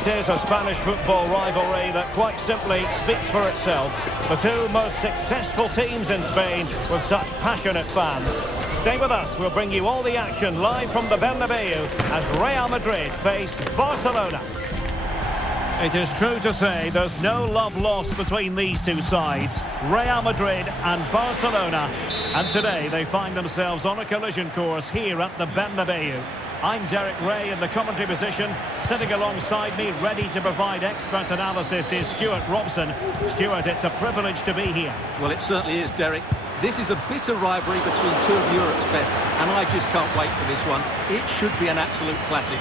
It is a Spanish football rivalry that quite simply speaks for itself. The two most successful teams in Spain with such passionate fans. Stay with us, we'll bring you all the action live from the Bernabeu as Real Madrid face Barcelona. It is true to say there's no love lost between these two sides, Real Madrid and Barcelona. And today they find themselves on a collision course here at the Bernabeu. I'm Derek Ray in the commentary position. Sitting alongside me, ready to provide expert analysis, is Stuart Robson. Stuart, it's a privilege to be here. Well, it certainly is, Derek. This is a bitter rivalry between two of Europe's best, and I just can't wait for this one. It should be an absolute classic.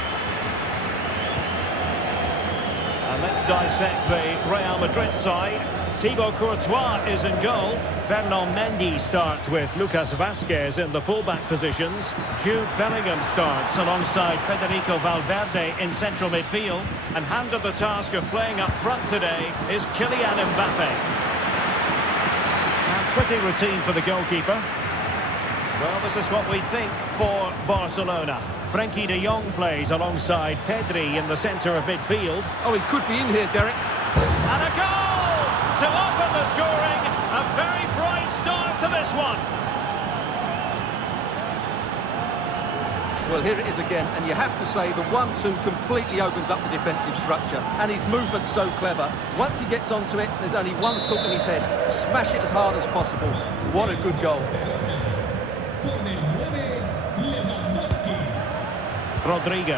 And let's dissect the Real Madrid side. Thibaut Courtois is in goal. Fernand Mendy starts with Lucas Vazquez in the fullback positions. Jude Bellingham starts alongside Federico Valverde in central midfield. And handed the task of playing up front today is Kylian Mbappe. And pretty routine for the goalkeeper. Well, this is what we think for Barcelona. Frenkie de Jong plays alongside Pedri in the centre of midfield. Oh, he could be in here, Derek. And a goal to open the scoring. A very bright start to this one. Well, here it is again, and you have to say the 1-2 completely opens up the defensive structure, and his movement's so clever. Once he gets onto it, there's only one thought in his head: smash it as hard as possible. What a good goal. Rodrigo.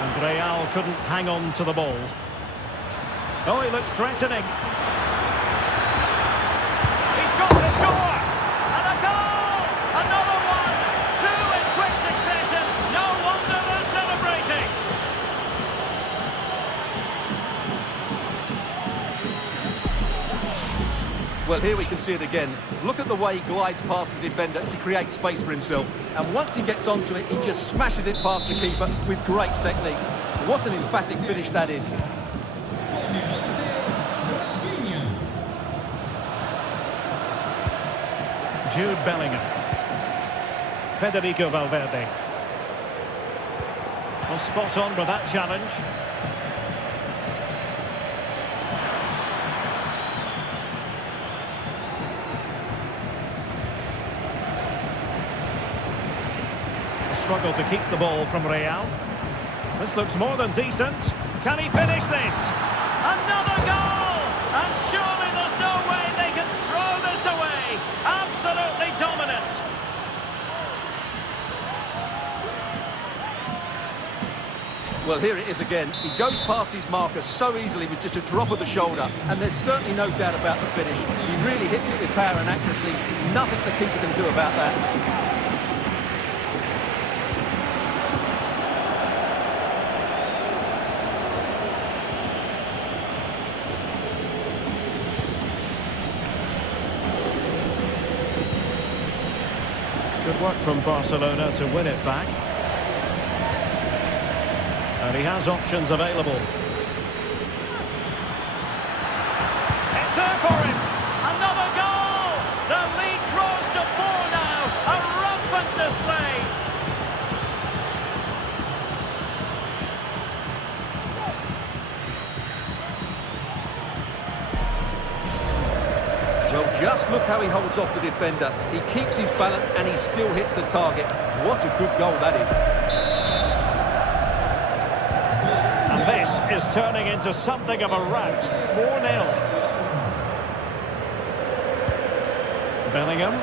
And Real couldn't hang on to the ball. Oh, he looks threatening. He's got to score! And a goal! Another one! Two in quick succession. No wonder they're celebrating. Well, here we can see it again. Look at the way he glides past the defender to create space for himself. And once he gets onto it, he just smashes it past the keeper with great technique. What an emphatic finish that is. Jude Bellingham. Federico Valverde. Well, spot on with that challenge. Struggle to keep the ball from Real. This looks more than decent. Can he finish this? Another goal! And surely there's no way they can throw this away. Absolutely dominant. Well, here it is again. He goes past his marker so easily with just a drop of the shoulder, and there's certainly no doubt about the finish. He really hits it with power and accuracy. Nothing the keeper can do about that. Good work from Barcelona to win it back. And he has options available. It's there for him! Another goal! The lead grows to 4 now. A rampant display. Well, just look how he holds off the defender. He keeps his balance and he still hits the target. What a good goal that is. And this is turning into something of a rout. 4-0. Bellingham.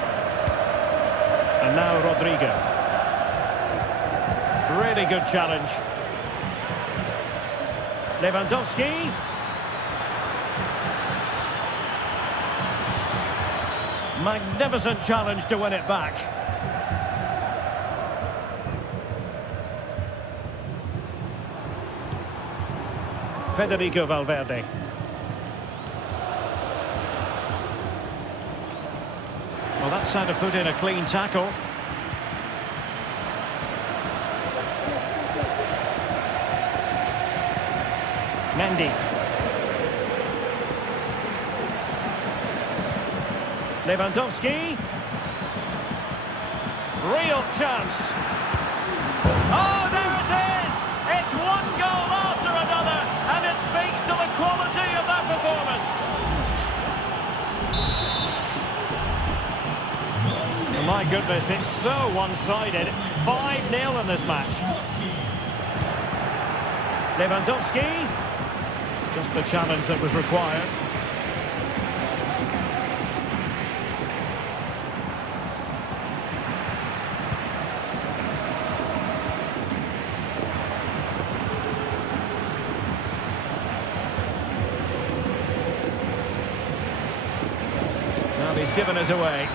And now Rodrigo. Really good challenge. Lewandowski. Magnificent challenge to win it back. Federico Valverde. Well, that's how to put in a clean tackle. Mendy. Lewandowski. Real chance. Oh, there it is! It's one goal after another. my goodness, it's so one-sided. 5-0 in this match. Lewandowski. Just the challenge that was required. Now he's given us away.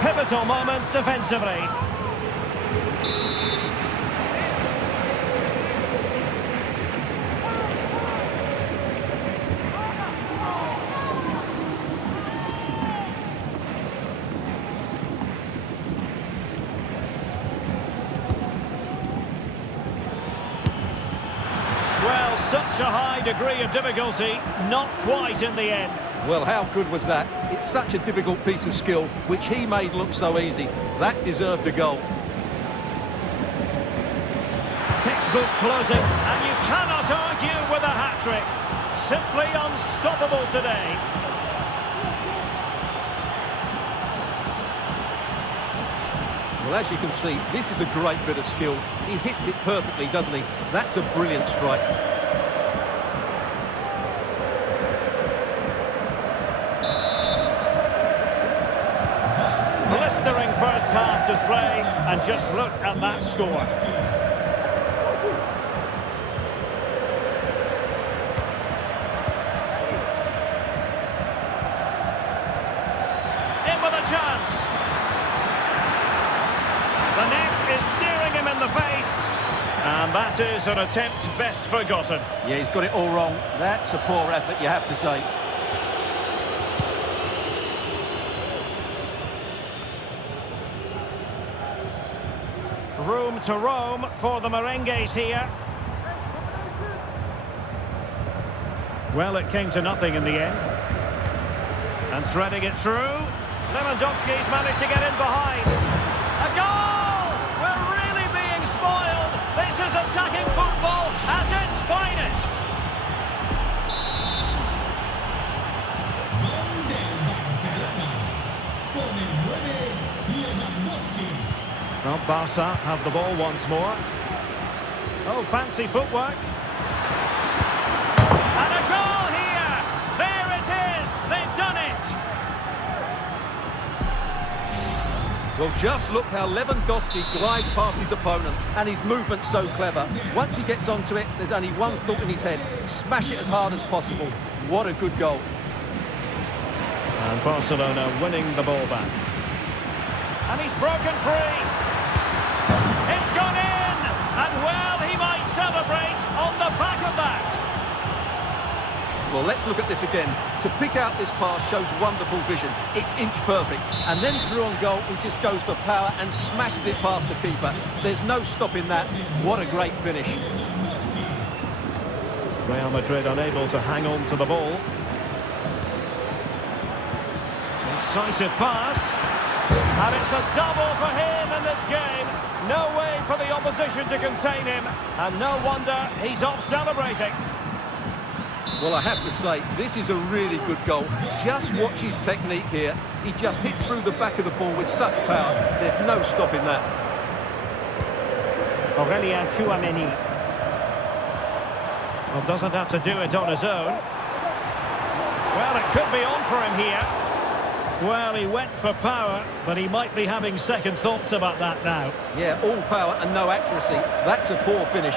Pivotal moment defensively. Well, such a high degree of difficulty, not quite in the end. Well, how good was that? It's such a difficult piece of skill, which he made look so easy. That deserved a goal. Textbook closing, and you cannot argue with a hat-trick. Simply unstoppable today. Well, as you can see, this is a great bit of skill. He hits it perfectly, doesn't he? That's a brilliant strike. Blistering first half display, and just look at that score. In with a chance. The net is steering him in the face, and that is an attempt best forgotten. Yeah, he's got it all wrong. That's a poor effort, you have to say. Room to roam for the Merengues here. Well, it came to nothing in the end. And threading it through. Lewandowski's managed to get in behind. A goal! We're really being spoiled. This is attacking football at its finest. Well, Barca have the ball once more. Oh, fancy footwork. And a goal here! There it is! They've done it! Well, just look how Lewandowski glides past his opponent, and his movement's so clever. Once he gets onto it, there's only one thought in his head. Smash it as hard as possible. What a good goal. And Barcelona winning the ball back. And he's broken free. It's gone in! And well, he might celebrate on the back of that. Well, let's look at this again. To pick out this pass shows wonderful vision. It's inch perfect. And then through on goal, he just goes for power and smashes it past the keeper. There's no stopping that. What a great finish. Real Madrid unable to hang on to the ball. Incisive pass. And it's a double for him in this game. No way for the opposition to contain him. And no wonder he's off celebrating. Well, I have to say, this is a really good goal. Just watch his technique here. He just hits through the back of the ball with such power. There's no stopping that. Aurelien Tchouameni. Well, doesn't have to do it on his own. Well, it could be on for him here. Well, he went for power, but he might be having second thoughts about that now. Yeah, all power and no accuracy. That's a poor finish.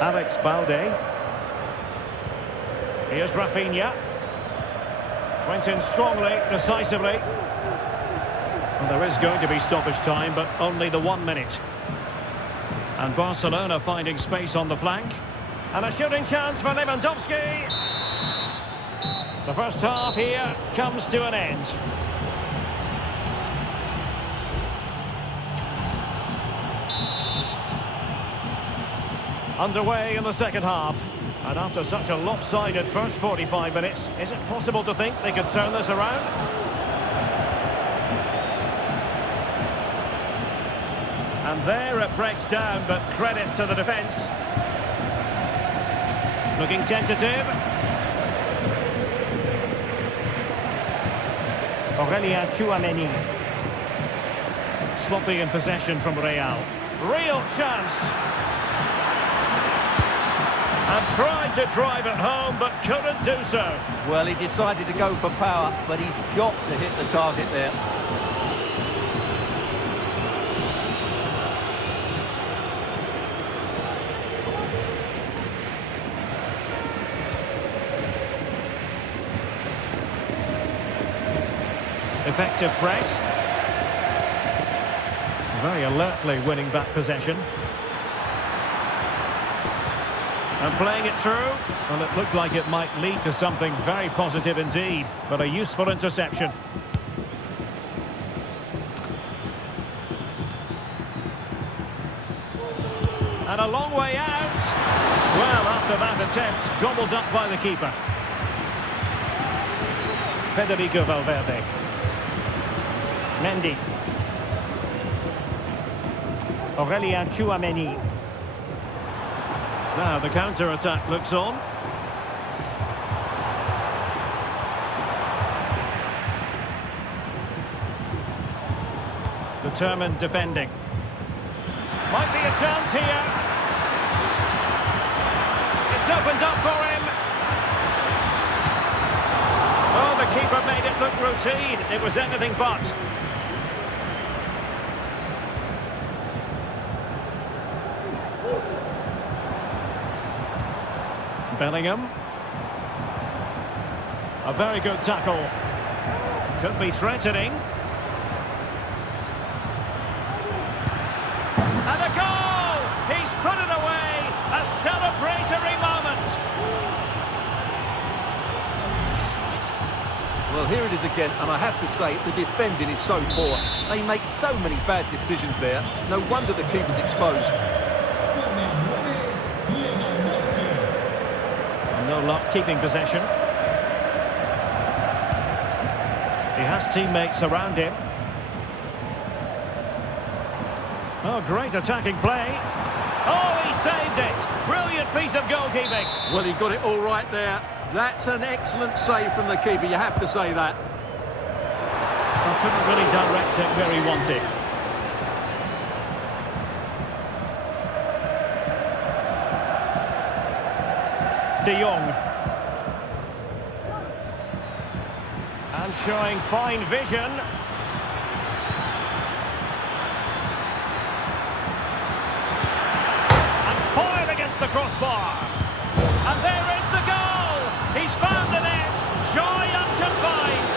Alex Balde. Here's Rafinha. Went in strongly, decisively. Well, there is going to be stoppage time, but only the 1 minute. And Barcelona finding space on the flank. And a shooting chance for Lewandowski. The first half here comes to an end. Underway in the second half. And after such a lopsided first 45 minutes, is it possible to think they could turn this around? And there it breaks down, but credit to the defence. Looking tentative. Aurélien Tchouaméni. Sloppy in possession from Real. Real chance. And tried to drive it home, but couldn't do so. Well, he decided to go for power, but he's got to hit the target there. Effective press. Very alertly winning back possession. And playing it through. Well, it looked like it might lead to something very positive indeed, but a useful interception. And a long way out. Well, after that attempt, gobbled up by the keeper. Federico Valverde. Mendy. Aurélien Tchouaméni. Now the counter-attack looks on. Determined defending. Might be a chance here. It's opened up for him. Oh, the keeper made it look routine. It was anything but. Bellingham. A very good tackle. Could be threatening. And a goal! He's put it away! A celebratory moment! Well, here it is again, and I have to say, the defending is so poor. They make so many bad decisions there. No wonder the keeper's exposed. No luck keeping possession. He has teammates around him. Oh, great attacking play. Oh, he saved it. Brilliant piece of goalkeeping. Well, he got it all right there. That's an excellent save from the keeper, you have to say that. Well, couldn't really direct it where he wanted. De Jong. And showing fine vision. And fired against the crossbar. And there is the goal! He's found the net! Joy unconfined!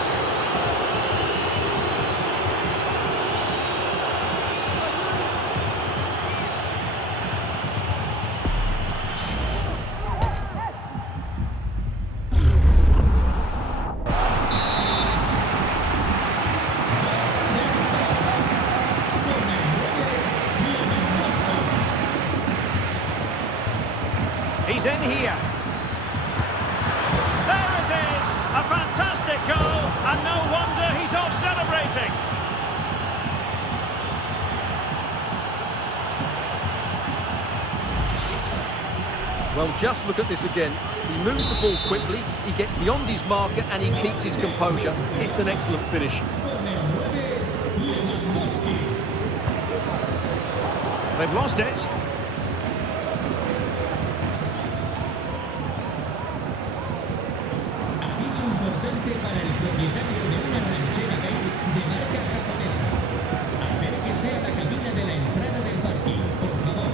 He's in here. There it is! A fantastic goal, and no wonder he's off celebrating. Well, just look at this again. He moves the ball quickly, he gets beyond his marker, and he keeps his composure. It's an excellent finish. They've lost it. Aviso importante para el propietario de una ranchera base de marca japonesa. Acérquese a la cabina de la entrada del parking, por favor.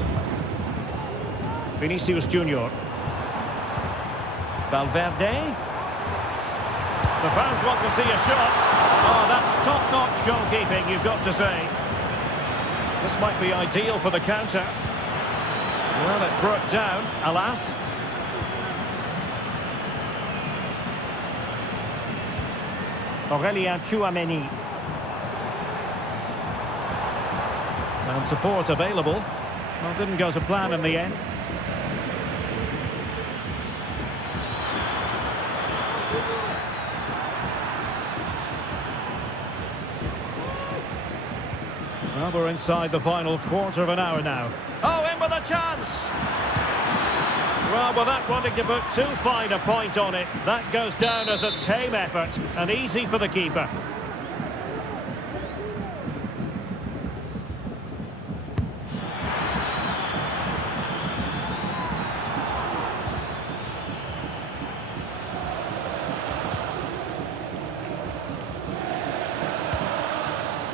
Vinicius Junior. Valverde. The fans want to see a shot. Oh, that's top-notch goalkeeping, you've got to say. This might be ideal for the counter. Well, it broke down, alas. Aurélien Tchouaméni. And support available. Well, didn't go to plan in the end. Well, we're inside the final quarter of an hour now. Oh, in with a chance! Well, without wanting to put too fine a point on it, that goes down as a tame effort and easy for the keeper.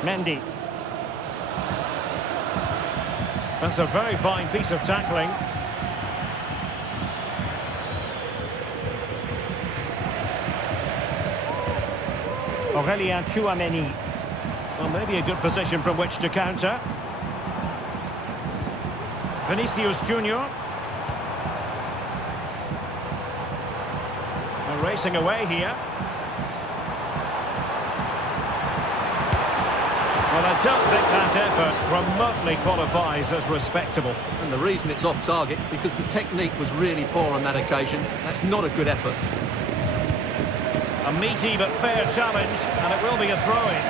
Mendy. That's a very fine piece of tackling. Aurélien Tchouameni. Well, maybe a good position from which to counter. Vinicius Junior. They're racing away here. Well, I don't think that effort remotely qualifies as respectable. And the reason it's off target, because the technique was really poor on that occasion. That's not a good effort. A meaty but fair challenge, and it will be a throw-in.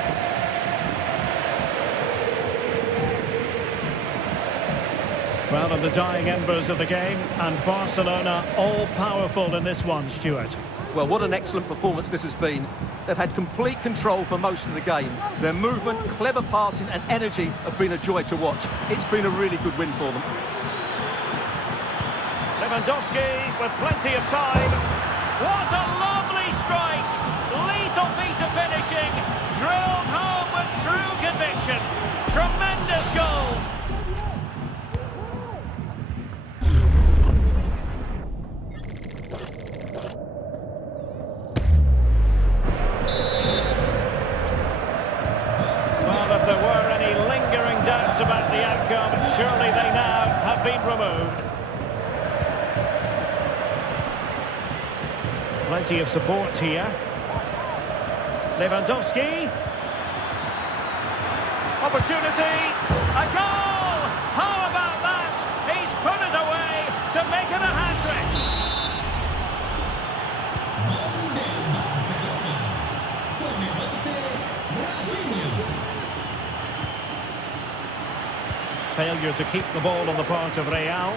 Well, in the dying embers of the game, and Barcelona all-powerful in this one, Stuart. Well, what an excellent performance this has been. They've had complete control for most of the game. Their movement, clever passing and energy have been a joy to watch. It's been a really good win for them. Lewandowski with plenty of time. What a lovely strike! Lethal piece of finishing. Drilled home with true conviction. Tremendous goal. Well, if there were any lingering doubts about the outcome, surely they now have been removed. Plenty of support here. Lewandowski. Opportunity. A goal! How about that? He's put it away to make it a hat-trick. Gol del Barcelona. Con el 11, Rafinha. Failure to keep the ball on the part of Real.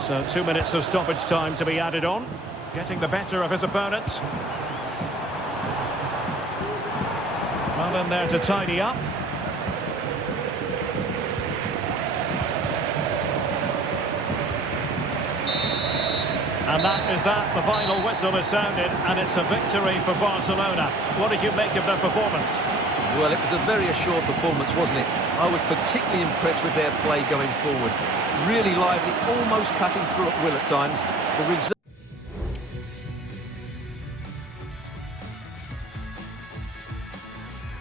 So 2 minutes of stoppage time to be added on. Getting the better of his opponents. Well in there to tidy up. And that is that. The final whistle has sounded, and it's a victory for Barcelona. What did you make of their performance? Well, it was a very assured performance, wasn't it? I was particularly impressed with their play going forward. Really lively, almost cutting through at will at times. The result